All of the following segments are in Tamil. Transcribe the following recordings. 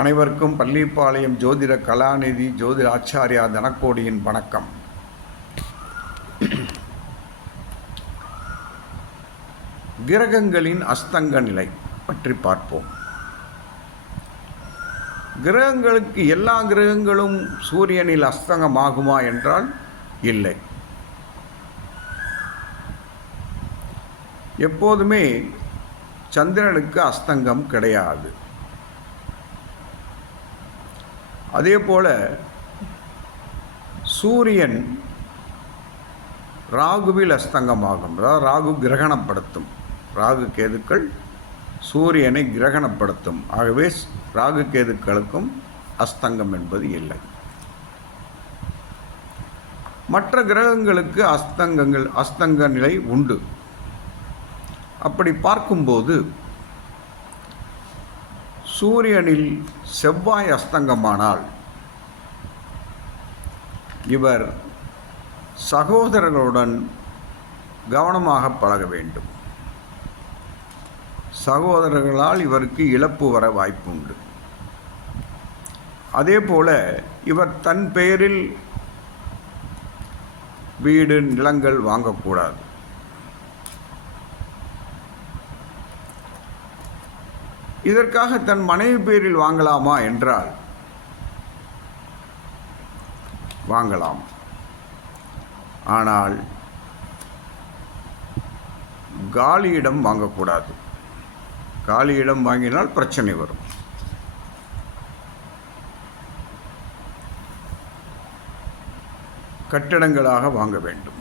அனைவருக்கும் பள்ளிப்பாளையம் ஜோதிட கலாநிதி ஜோதிட ஆச்சாரியா தனக்கோடியின் வணக்கம். கிரகங்களின் அஸ்தங்க நிலை பற்றி பார்ப்போம். கிரகங்களுக்கு எல்லா கிரகங்களும் சூரியனில் அஸ்தங்கமாகுமா என்றால் இல்லை. எப்போதுமே சந்திரனுக்கு அஸ்தங்கம் கிடையாது. அதே போல் சூரியன் ராகுவில் அஸ்தங்கமாகும். அதாவது ராகு கிரகணப்படுத்தும். ராகு கேதுக்கள் சூரியனை கிரகணப்படுத்தும். ஆகவே ராகு கேதுக்களுக்கும் அஸ்தங்கம் என்பது இல்லை. மற்ற கிரகங்களுக்கு அஸ்தங்கங்கள் அஸ்தங்க நிலை உண்டு. அப்படி பார்க்கும்போது சூரியனில் செவ்வாய் அஸ்தங்கமானால் இவர் சகோதரர்களுடன் கவனமாக பழக வேண்டும். சகோதரர்களால் இவருக்கு இழப்பு வர வாய்ப்பு உண்டு அதே இவர் தன் பெயரில் வீடு நிலங்கள் வாங்கக்கூடாது. இதற்காக தன் மனைவி பேரில் வாங்கலாமா என்றால் வாங்கலாம். ஆனால் காலியிடம் வாங்கக்கூடாது. காலியிடம் வாங்கினால் பிரச்சனை வரும். கட்டிடங்களாக வாங்க வேண்டும்.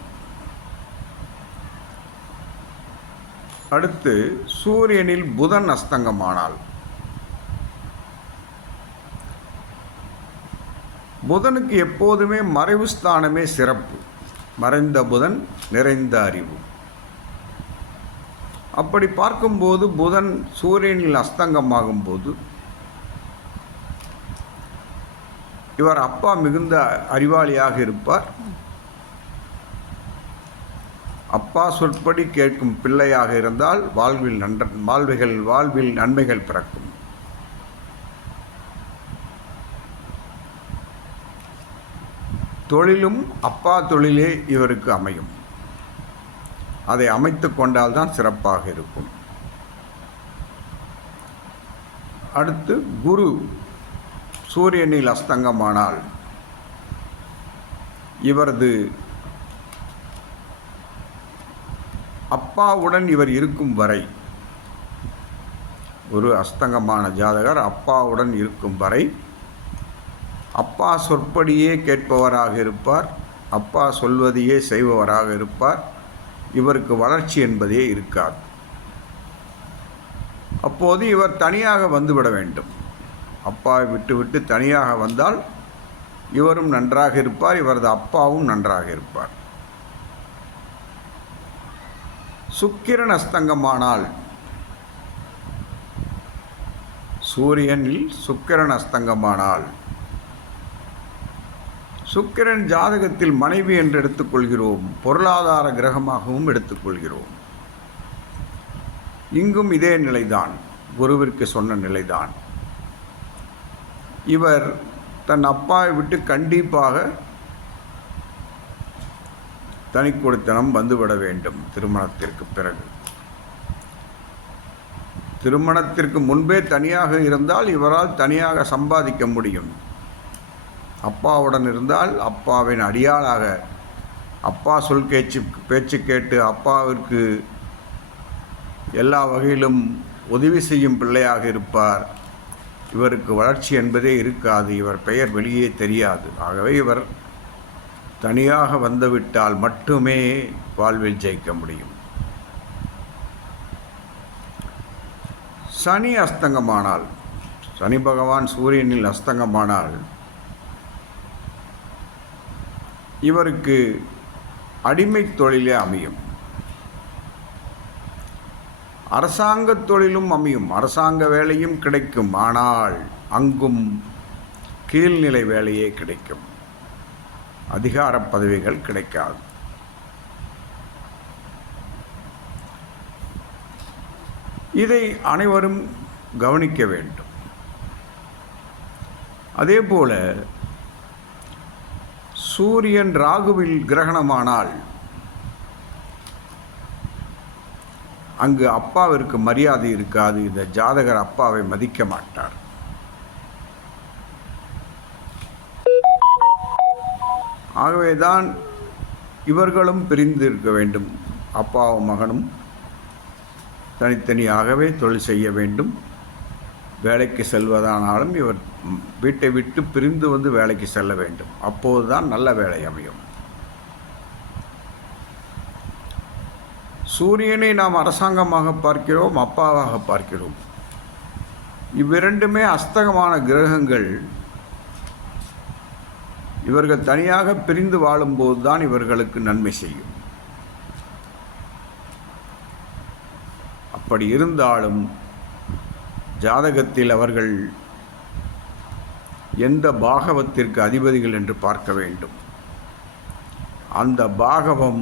அடுத்து சூரியனில் புதன் அஸ்தங்கமானால் புதனுக்கு எப்போதுமே மறைவு ஸ்தானமே சிறப்பு. மறைந்த புதன் நிறைந்த அறிவு. அப்படி பார்க்கும்போது புதன் சூரியனில் அஸ்தங்கமாகும் போது இவர் அப்பா மிகுந்த அறிவாளியாக இருப்பார். அப்பா சொற்படி கேட்கும் பிள்ளையாக இருந்தால் வாழ்வில் நன்ற வாழ்வைகள் வாழ்வில் நன்மைகள் பிறக்கும். தொழிலும் அப்பா தொழிலே இவருக்கு அமையும். அதை அமைத்து கொண்டால்தான் சிறப்பாக இருக்கும். அடுத்து குரு சூரியனில் அஸ்தங்கமானால் இவரது அப்பாவுடன் இவர் இருக்கும் வரை ஒரு அஸ்தங்கமான ஜாதகர் அப்பாவுடன் இருக்கும் வரை அப்பா சொற்படியே கேட்பவராக இருப்பார் அப்பா சொல்வதையே செய்பவராக இருப்பார் இவருக்கு வளர்ச்சி என்பதே இருக்காது. அப்போது இவர் தனியாக வந்துவிட வேண்டும். அப்பாவை விட்டுவிட்டு தனியாக வந்தால் இவரும் நன்றாக இருப்பார் இவரது அப்பாவும் நன்றாக இருப்பார். சுக்கிரன் அஸ்தங்கமானால் சூரியனில் சுக்கிரன் அஸ்தங்கமானால் சுக்கிரன் ஜாதகத்தில் மனைவி என்று எடுத்துக்கொள்கிறோம். பொருளாதார கிரகமாகவும் எடுத்துக்கொள்கிறோம். இங்கும் இதே நிலைதான். குருவிற்கு சொன்ன நிலைதான். இவர் தன் அப்பாவை விட்டு கண்டிப்பாக தனிக்குடித்தனம் வந்துவிட வேண்டும் திருமணத்திற்கு பிறகு. திருமணத்திற்கு முன்பே தனியாக இருந்தால் இவரால் தனியாக சம்பாதிக்க முடியும். அப்பாவுடன் இருந்தால் அப்பாவின் அடியாளாக அப்பா சொல் கேச்சு பேச்சு கேட்டு அப்பாவிற்கு எல்லா வகையிலும் உதவி செய்யும் பிள்ளையாக இருப்பார். இவருக்கு வளர்ச்சி என்பதே இருக்காது இவர் பெயர் வெளியே தெரியாது. ஆகவே இவர் தனியாக வந்துவிட்டால் மட்டுமே வாழ்வில் ஜெயிக்க முடியும். சனி அஸ்தங்கமானால் சனி பகவான் சூரியனில் அஸ்தங்கமானால் இவருக்கு அடிமை தொழிலே அமையும். அரசாங்க தொழிலும் அமையும். அரசாங்க வேலையும் கிடைக்கும். ஆனால் அங்கும் கீழ்நிலை வேலையே கிடைக்கும். அதிகார பதவிகள் கிடைக்காது. இதை அனைவரும் கவனிக்க வேண்டும். அதே போல சூரியன் ராகுவில் கிரகணமானால் அங்கு அப்பாவிற்கு மரியாதை இருக்காது. இந்த ஜாதகர் அப்பாவை மதிக்க மாட்டார். ஆகவே தான் இவர்களும் பிரிந்து இருக்க வேண்டும். அப்பாவும் மகனும் தனித்தனியாகவே தொழில் செய்ய வேண்டும். வேலைக்கு செல்வதானாலும் இவர் வீட்டை விட்டு பிரிந்து வந்து வேலைக்கு செல்ல வேண்டும். அப்போதுதான் நல்ல வேலை அமையும். சூரியனை நாம் அரசாங்கமாக பார்க்கிறோம் அப்பாவாக பார்க்கிறோம். இவ்விரண்டுமே அஸ்தகமான கிரகங்கள் இவர்கள் தனியாக பிரிந்து வாழும்போது தான் இவர்களுக்கு நன்மை செய்யும். அப்படி இருந்தாலும் ஜாதகத்தில் அவர்கள் எந்த பாகவத்திற்கு அதிபதிகள் என்று பார்க்க வேண்டும். அந்த பாகவம்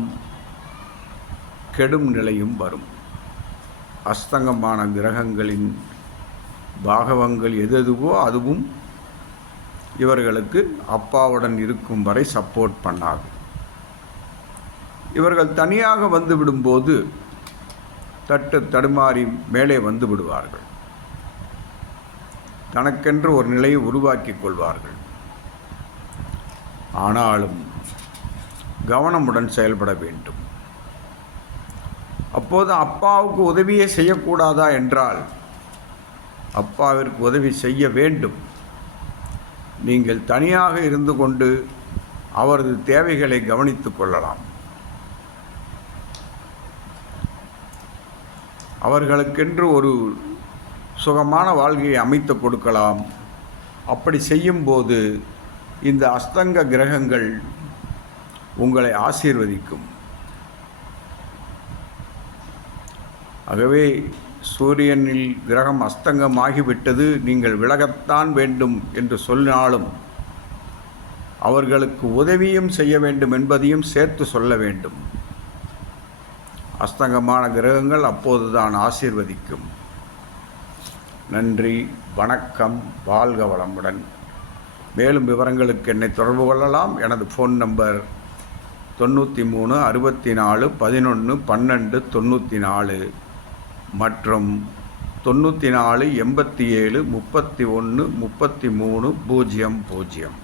கெடும் நிலையும் வரும். அஸ்தங்கமான கிரகங்களின் பாகவங்கள் எது எதுவோ அதுவும் இவர்களுக்கு அப்பாவுடன் இருக்கும் வரை சப்போர்ட் பண்ணாது. இவர்கள் தனியாக வந்து விடும்போது தட்டு தடுமாறி மேலே வந்து விடுவார்கள். தனக்கென்று ஒரு நிலையை உருவாக்கி கொள்வார்கள். ஆனாலும் கவனமுடன் செயல்பட வேண்டும். அப்போது அப்பாவுக்கு உதவியே செய்யக்கூடாதா என்றால் அப்பாவிற்கு உதவி செய்ய வேண்டும். நீங்கள் தனியாக இருந்து கொண்டு அவரது தேவைகளை கவனித்துக் கொள்ளலாம். அவர்களுக்கென்று ஒரு சுகமான வாழ்க்கையை அமைத்து கொடுக்கலாம். அப்படி செய்யும்போது இந்த அஸ்தங்க கிரகங்கள் உங்களை ஆசீர்வதிக்கும். ஆகவே சூரியனில் கிரகம் அஸ்தங்கமாகிவிட்டது நீங்கள் விலகத்தான் வேண்டும் என்று சொன்னாலும் அவர்களுக்கு உதவியும் செய்ய வேண்டும் என்பதையும் சேர்த்து சொல்ல வேண்டும். அஸ்தங்கமான கிரகங்கள் அப்போதுதான் ஆசீர்வதிக்கும். நன்றி வணக்கம் வாழ்க வளமுடன். மேலும் விவரங்களுக்கு என்னை தொடர்பு கொள்ளலாம். எனது ஃபோன் நம்பர் தொண்ணூற்றி மூணு அறுபத்தி நாலு பதினொன்று பன்னெண்டு தொண்ணூற்றி நாலு. மற்றும் தொண்ணூற்றி நாலு எண்பத்தி ஏழு முப்பத்தி ஒன்று முப்பத்தி மூணு பூஜ்ஜியம் பூஜ்ஜியம்.